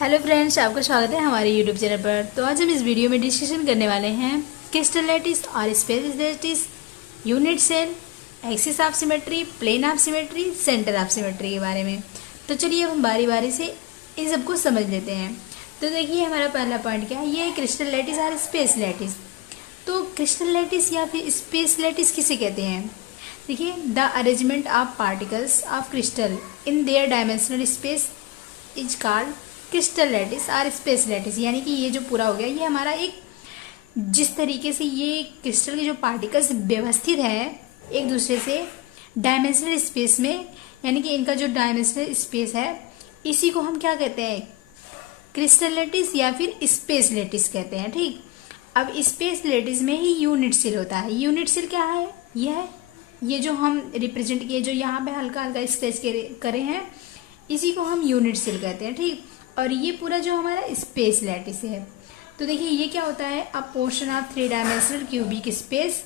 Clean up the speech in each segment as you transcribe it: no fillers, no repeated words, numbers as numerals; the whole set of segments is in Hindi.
हेलो फ्रेंड्स, आपका स्वागत है हमारे यूट्यूब चैनल पर। तो आज हम इस वीडियो में डिस्कशन करने वाले हैं क्रिस्टल लैटिस और space lattice, unit cell, axis of symmetry, plane of symmetry, centre of symmetry के बारे में। तो चलिए अब हम बारी बारी से इन सबको समझ लेते हैं। तो देखिए हमारा पहला पॉइंट क्या है, ये है क्रिस्टल लैटिस और स्पेस लैटिस। तो क्रिस्टल लैटिस या फिर स्पेस लैटिस किसे कहते हैं? देखिए, the arrangement of particles of crystal in their dimensional space is called crystal lattice और स्पेस लैटिस। यानी कि ये जो पूरा हो गया, ये हमारा एक जिस तरीके से ये क्रिस्टल के जो पार्टिकल्स व्यवस्थित हैं एक दूसरे से डायमेंशनल स्पेस में, यानी कि इनका जो डायमेंशनल स्पेस है इसी को हम क्या कहते हैं? क्रिस्टल लैटिस या फिर स्पेस लैटिस कहते हैं। ठीक, अब स्पेस लैटिस में ही यूनिट सेल होता है। यूनिट सेल क्या है? ये जो हम रिप्रेजेंट किए, जो यहाँ पे हल्का हल्का स्केच करे हैं, इसी को हम यूनिट सेल कहते हैं। ठीक, और ये पूरा जो हमारा स्पेस लैटिस है, तो देखिए ये क्या होता है? A portion of 3 dimensional cubic space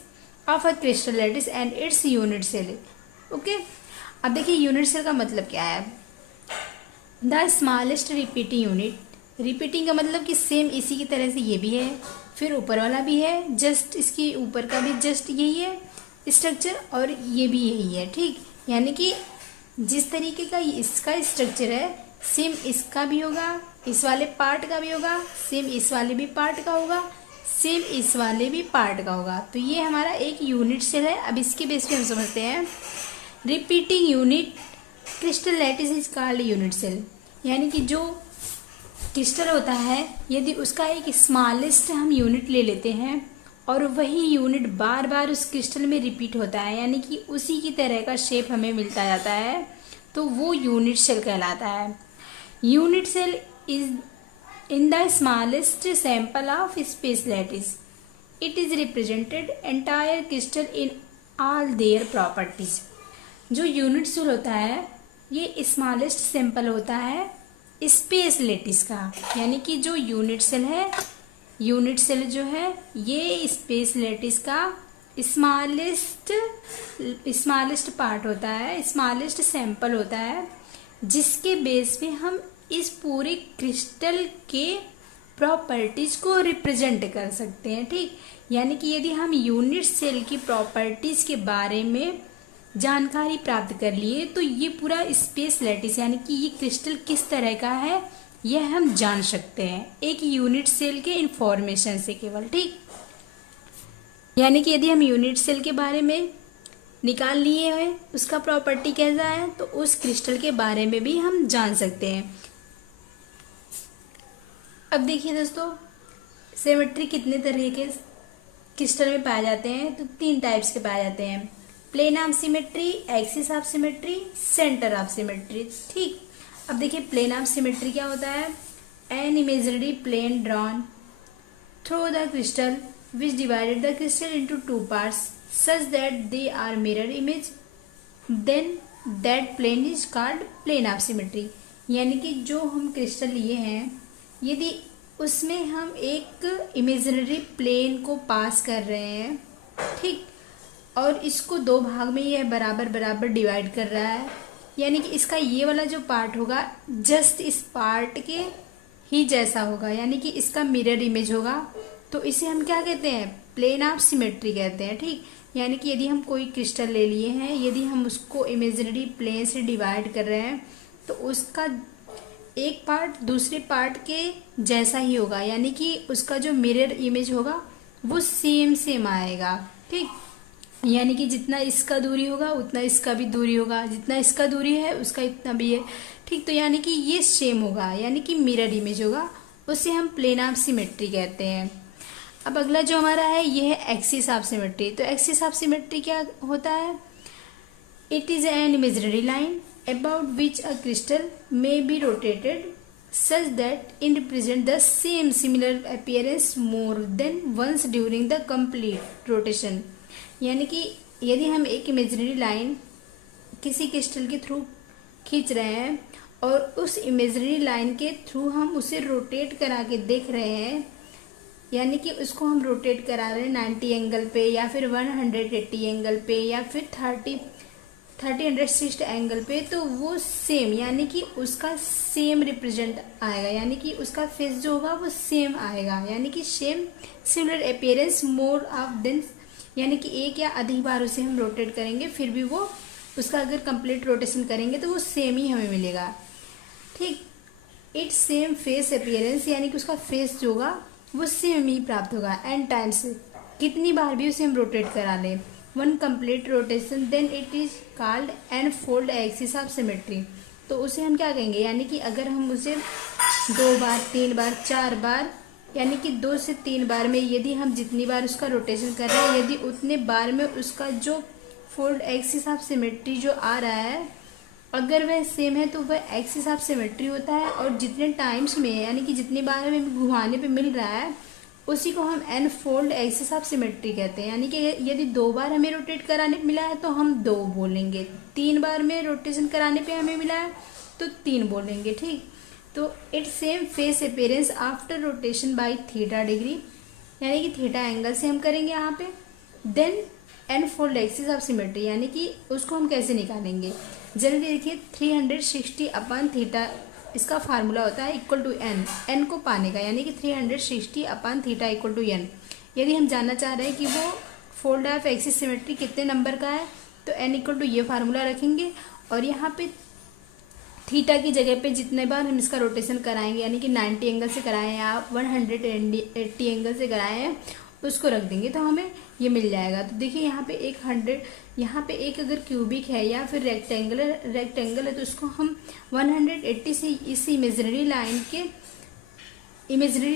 of a crystal lattice and its unit cell. Okay, अब देखिए यूनिट सेल का मतलब क्या है? The smallest repeating unit. Repeating का मतलब कि सेम इसी की तरह से ये भी है, फिर ऊपर वाला भी है, जस्ट इसके ऊपर का भी जस्ट यही है स्ट्रक्चर, और ये भी यही है। ठीक, यानी कि जिस तरीके का इसका स्ट्रक्चर है सेम इसका भी होगा, इस वाले पार्ट का भी होगा, सेम इस वाले भी पार्ट का होगा, सेम इस वाले भी पार्ट का होगा। तो ये हमारा एक यूनिट सेल है। अब इसके बेस पे हम समझते हैं repeating unit crystal lattice is called unit cell. यानी कि जो क्रिस्टल होता है, यदि उसका एक स्मॉलेस्ट हम यूनिट ले लेते हैं और वही यूनिट बार बार उस क्रिस्टल में रिपीट होता है, यानी कि उसी की तरह का शेप हमें मिलता जाता है, तो वो यूनिट सेल कहलाता है। Unit cell is in the smallest sample of space lattice. It is represented entire crystal in all their properties. जो यूनिट सेल होता है ये स्मॉलेस्ट सैंपल होता है स्पेस लैटिस का। यानी कि जो यूनिट सेल है, यूनिट सेल जो है ये स्पेस लैटिस का स्मॉलेस्ट पार्ट होता है, स्मॉलेस्ट सैंपल होता है, जिसके बेस पे हम इस पूरे क्रिस्टल के प्रॉपर्टीज को रिप्रेजेंट कर सकते हैं। ठीक, यानी कि यदि हम यूनिट सेल की प्रॉपर्टीज के बारे में जानकारी प्राप्त कर लिए तो ये पूरा स्पेस लैटिस यानी कि ये क्रिस्टल किस तरह का है यह हम जान सकते हैं एक यूनिट सेल के इंफॉर्मेशन से केवल। ठीक, यानी कि यदि हम यूनिट सेल के बारे में निकाल लिए हैं उसका प्रॉपर्टी कैसा है, तो उस क्रिस्टल के बारे में भी हम जान सकते हैं। अब देखिए दोस्तों, सिमेट्री कितने तरह के क्रिस्टल में पाए जाते हैं? तो 3 टाइप्स के पाए जाते हैं। Plane of symmetry, axis of symmetry, centre of symmetry. ठीक, अब देखिए प्लेन ऑफ सिमेट्री क्या होता है? An imaginary plane drawn through the crystal which divided the crystal into 2 parts such that they are mirror image, then that plane is called plane of symmetry. यानी कि जो हम क्रिस्टल लिए हैं, यदि उसमें हम एक इमेजिनरी प्लेन को पास कर रहे हैं, ठीक, और इसको 2 भाग में यह बराबर बराबर डिवाइड कर रहा है, यानी कि इसका ये वाला जो पार्ट होगा जस्ट इस पार्ट के ही जैसा होगा, यानी कि इसका मिरर इमेज होगा, तो इसे हम क्या कहते हैं? प्लेन ऑफ सिमेट्री कहते हैं। ठीक, यानी कि यदि हम कोई क्रिस्टल ले लिए हैं, यदि हम उसको इमेजिनरी प्लेन से डिवाइड कर रहे हैं तो उसका एक पार्ट दूसरे पार्ट के जैसा ही होगा, यानी कि उसका जो मिरर इमेज होगा वो सेम आएगा। ठीक, यानी कि जितना इसका दूरी होगा उतना इसका भी दूरी होगा, जितना इसका दूरी है उसका इतना भी है। ठीक, तो यानी कि ये सेम होगा, यानी कि मिरर इमेज होगा, उसे हम प्लेन ऑफ सिमेट्री कहते हैं। अब अगला जो हमारा है ये है एक्सिस ऑफ सिमेट्री। तो एक्सिस ऑफ सिमेट्री क्या होता है? It is an imaginary line about which a crystal may be rotated such that it represent the same similar appearance more than once during the complete rotation। यानी कि यदि हम एक इमेजिनरी लाइन किसी क्रिस्टल के थ्रू खींच रहे हैं और उस इमेजिनरी लाइन के थ्रू हम उसे रोटेट करा के देख रहे हैं, यानी कि उसको हम रोटेट करा रहे हैं 90 एंगल पे या फिर 180 एंगल पे या फिर 360 एंगल पे, तो वो सेम यानी कि उसका सेम रिप्रेजेंट आएगा, यानी कि उसका फेस जो होगा वो सेम आएगा, यानी कि same similar appearance more of then, यानी कि एक या अधिक बार उसे हम रोटेट करेंगे फिर भी वो उसका अगर कंप्लीट रोटेशन करेंगे तो वो सेम ही हमें मिलेगा। ठीक, इट्स सेम फेस अपीयरेंस, यानी कि उसका फेस जो होगा वो सेम ही प्राप्त होगा। एन टाइम्स, कितनी बार भी उसे हम रोटेट करा लें, one complete rotation then it is called n fold axis of symmetry. तो उसे हम क्या कहेंगे, यानी कि अगर हम उसे 2 बार 3 बार 4 बार, यानी कि 2 से 3 बार में यदि हम जितनी बार उसका रोटेशन कर रहे हैं, यदि उतने बार में उसका जो फोल्ड एक्सिस ऑफ सिमेट्री जो आ रहा है अगर वह सेम है तो वह एक्सिस ऑफ सिमेट्री होता है। और जितने टाइम्स में, यानी कि जितनी बार हमें घुमाने पे मिल रहा है उसी को हम n fold axis of symmetry कहते हैं। यानी कि यदि 2 बार हमें रोटेट कराने पे मिला है तो हम 2 बोलेंगे, 3 बार में रोटेशन कराने पे हमें मिला है तो 3 बोलेंगे। ठीक, तो it same face appearance after rotation by theta degree, यानी कि थीटा एंगल से हम करेंगे यहाँ पे। Then n fold axis of symmetry, यानी कि उसको हम कैसे निकालेंगे, जल्दी देखिए। 360 अपॉन थीटा इसका फार्मूला होता है इक्वल टू एन, एन को पाने का, यानी कि 360 upon theta equal to n. यदि हम जानना चाह रहे हैं कि वो फोल्ड ऑफ एक्सिस सिमेट्री कितने नंबर का है तो एन इक्वल टू ये फार्मूला रखेंगे और यहाँ पे थीटा की जगह पे जितने बार हम इसका रोटेशन कराएंगे, यानी कि 90 एंगल से कराएं या 180 एंगल से कराएं हैं उसको रख देंगे तो हमें ये मिल जाएगा। तो देखिए यहाँ पे 100, यहाँ पे एक अगर क्यूबिक है या फिर रेक्टेंगल है तो उसको हम 180 से इस इमेजिनरी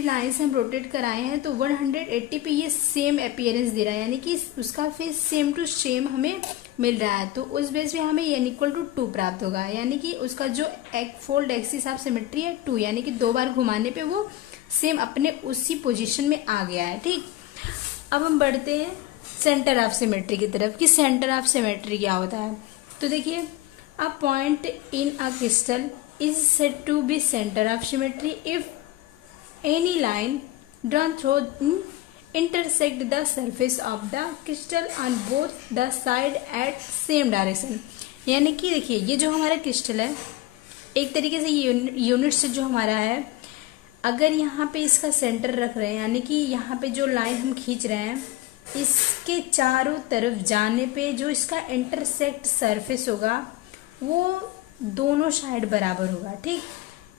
लाइन से हम रोटेट कराए हैं तो 180 पे ये सेम अपीयरेंस दे रहा है, यानी कि उसका फेस सेम टू सेम हमें मिल रहा है। तो उस बेस पे हमें n इक्वल टू 2 प्राप्त होगा, यानी कि उसका जो फोल्ड एक्सिस ऑफ सिमेट्री है 2, यानी कि 2 बार घुमाने पे वो सेम अपने उसी पोजीशन में आ गया है। ठीक, अब हम बढ़ते हैं सेंटर ऑफ सिमेट्री की तरफ कि सेंटर ऑफ सिमेट्री क्या होता है। तो देखिए, a point in a crystal is said to be centre of symmetry if any line drawn through intersect the surface of the crystal on both the side at same direction। यानी कि देखिए ये जो हमारा क्रिस्टल है एक तरीके से यूनिट से जो हमारा है, अगर यहाँ पे इसका सेंटर रख रहे हैं, यानी कि यहाँ पे जो लाइन हम खींच रहे हैं इसके चारों तरफ जाने पे जो इसका इंटरसेक्ट सरफेस होगा वो दोनों साइड बराबर होगा। ठीक,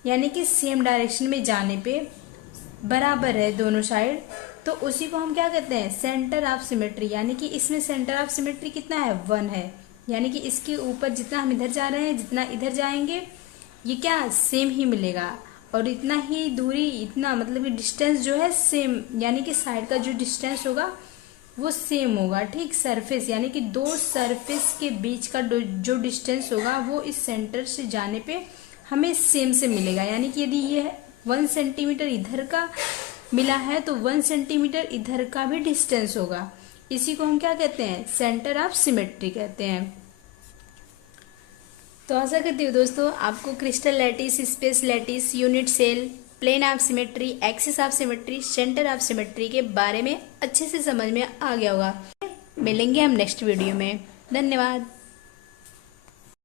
यानी कि सेम डायरेक्शन में जाने पे बराबर है दोनों साइड, तो उसी को हम क्या कहते हैं, सेंटर ऑफ सिमेट्री। यानी कि इसमें सेंटर ऑफ सिमेट्री कितना है, 1 है, यानी कि इसके ऊपर जितना हम इधर जा रहे हैं जितना इधर जाएंगे ये क्या सेम ही मिलेगा, और इतना ही दूरी, इतना मतलब कि डिस्टेंस जो है सेम, यानी कि साइड का जो डिस्टेंस होगा वो सेम होगा। ठीक, सरफेस यानी कि 2 सरफेस के बीच का जो डिस्टेंस होगा वो इस सेंटर से जाने पे हमें सेम से मिलेगा। यानी कि यदि ये 1 सेंटीमीटर इधर का मिला है तो 1 सेंटीमीटर इधर का भी डिस्टेंस होगा। इसी को हम क्या कहते हैं, सेंटर ऑफ सिमेट्री कहते हैं। तो आशा करती हूँ दोस्तों आपको crystal lattice, space lattice, unit cell, plane of symmetry, axis of symmetry, centre of symmetry के बारे में अच्छे से समझ में आ गया होगा। मिलेंगे हम नेक्स्ट वीडियो में। धन्यवाद।